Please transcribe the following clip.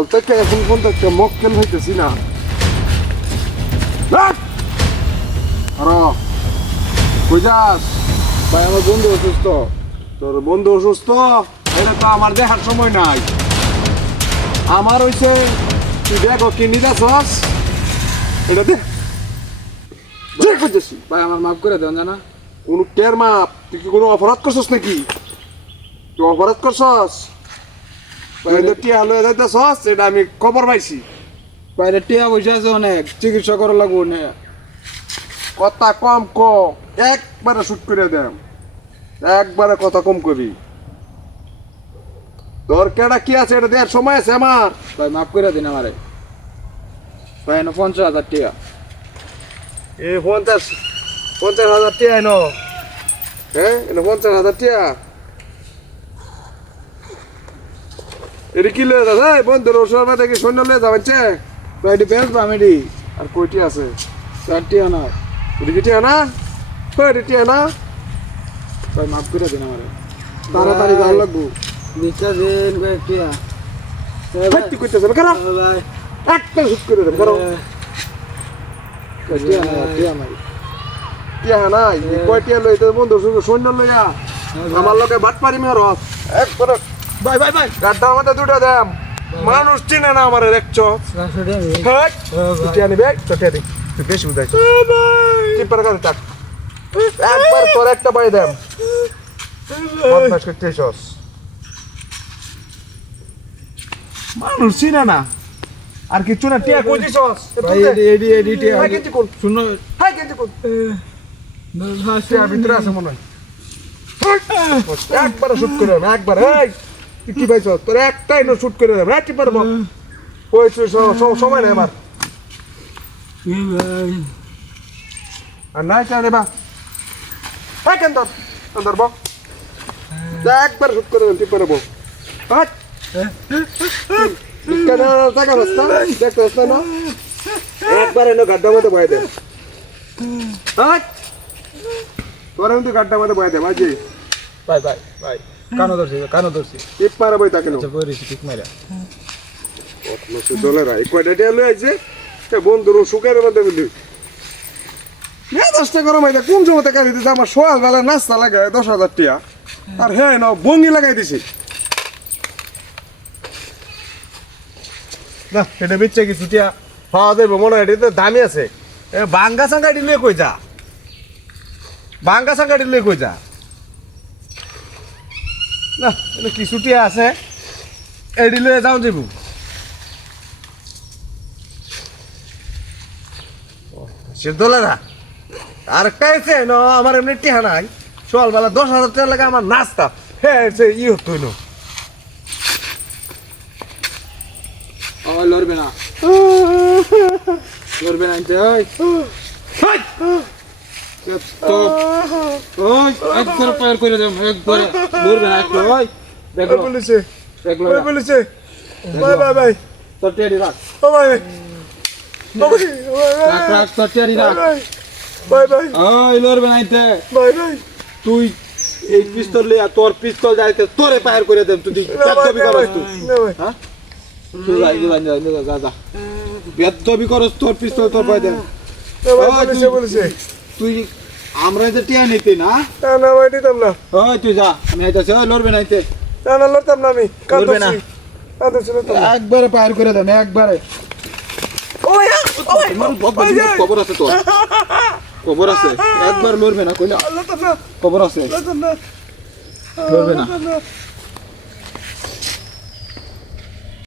সকাল থেকে এখন পর্যন্ত একটা মক্কেল হইতেছি না। কই যাস? ভাই আমার বন্ধু অসুস্থ। তোর বন্ধু অসুস্থ? এটা তো আমার দেখার সময় নাই। আমার হইছে তুই দেখো কিনি যাস এটা দেখ। ভাই আমার মাফ করে দেন জানা। কোনো কেয়ার মাপ? তুই কি কোনো অপরাধ করছস নাকি? তুই অপরাধ করছস? টিয়া লয়ে যাইতেছস, এটা আমি খবর পাইছি। বাইরে টিয়া পয়সা আছে অনেক, চিকিৎসা করা লাগবো না। কথা কম ক, একবারে শুট করে দেম, একবারে কথা কম করি। তোর কেডা কি আছে এটা দেওয়ার সময় আছে আমার। ভাই মাফ করে দিন আমারে। ভাই এনে 50,000 টিয়া। এ 50,000 টিয়া এনো? হ্যাঁ, এনে 50,000 টিয়া। এটা কি লয়ে যাস? এই বন্ধুর ওষুধ মধ্যে কি সৈন্য লয়ে যাবেন? ভাই এটি বেশ বামেডি আর কয়টি আছে? 4 টিয়া না। এটা কি টিয়া না? কয়টি টিয়া না? ভাই মাফ করে দিন আমারে, তাড়াতাড়ি ভালো লাগবো। নিচা দেন ভাই টিয়া। ভাই তুই কইতেছ কেন? ভাই একটা শুট করে দেব কারণ টিয়া না, টিয়া নাই। টিয়া নাই। কয় টিয়া লই তোর বন্ধুর সৈন্য লইয়া আমার লগে বাট পারি মেরস একবারে। ভাই ভাই ভাই গাড্ডার মধ্যে দুটো দেম, মানুষ চিনে না আমারে দেখছো। 500 টাকা দিন। হ্যাঁ টিয়া নিবে তো টিয়া দি, তুই বেশি বুঝাইছ। টিপার কাছে চাক একবার তোর একটা বাড়ি দেম, বদমাশ করতেছস। মানুষ চিনে না আর কিছু না। টিয়া কই দিছস? ভাই এডি টিয়া। হাই কেজি কোন? শুনো হাই কেজি কোন? টিয়ার ভিতরে আছে মনে হয়। একবার শুট করে দেব, একবার। এই তুই কি পাইছ? তোর একটাই না শুট করে দেব। হ্যাঁ টিপার বল ওই সময় নেই আমার। ভাই আর নাই টিয়া দেবা। হ্যাঁ কেন তোর তোর বল একবার শুট করে দেব টিপার বল। হ্যাঁ কেন টাকা রাস্তা দেখতে রাস্তা না? একবার এনে গাড্ডার মধ্যে বয়ে দেব। হ্যাঁ তোর কিন্তু গাড্ডার মধ্যে বয়ে দেব। আজি ভাই ভাই ভাই কানো ধরছি টিপ মারা বই তাকে আচ্ছা বইরিছি ঠিক মাইরা। ডলার কয়টা টিয়া লই আইছে বন্ধুর সুখের মধ্যে বলি। দশটা গরম হইতে কোন জমাতে কাটি দিচ্ছে আমার সোয়াল বেলা নাস্তা লাগায় 10,000 টিয়া আর হ্যাঁ না বঙ্গি লাগাই দিছি না। এটা বেচছে কিছু টিয়া পাওয়া যাবে মনে হয়। এটা দামি আছে। বাঙ্গা সাঙ্গাটি লয়ে কই যা, বাঙ্গা সাঙ্গাটি লয়ে কই যা না। এটা কিছু টিয়া আছে, এডি লয়ে যাও যাবো। সে দোলারা আর কাইছে ন আমার এমনি টিহা নাই। সকালবেলা 10,000 টাকা লাগে আমার নাস্তা। হ্যাঁ সে ই হতো না। ও লড়বে না আনতে। ওই তো ওই একবার পার করে দেব, একবার লড়বে না একটু। ওই দেখো বলেছে দেখলো বলেছে বাই বাই বাই। তোর টিয়ারি রাখ, ও ভাই রাখ রাখ তোর টিয়ারি রাখ। বাই বাই ওই লড়বে না আনতে। Bye bye. তুই এই পিস্তল লিয়া তোর পিস্তল যাইতে তোরে পার করে দেব। তুই বেদবি করস তুই, হ্যাঁ তুই যা যা বেদবি করস। তোর পিস্তল তোর পাই দেব। বলেছে তুই আমরা যে টিয়া নিতে না। না না ভাই দিতাম না। ওই তুই যা, আমি আইতাছি। ওই লড়বে না আনতে, না না লড়তাম না আমি। লড়বে না। কাঁদছি একবারে পার করে দেন, একবারে। খবর আছে তোর, খবর আছে। একবার লড়বে না কইলা, খবর আছে। লড়বে না।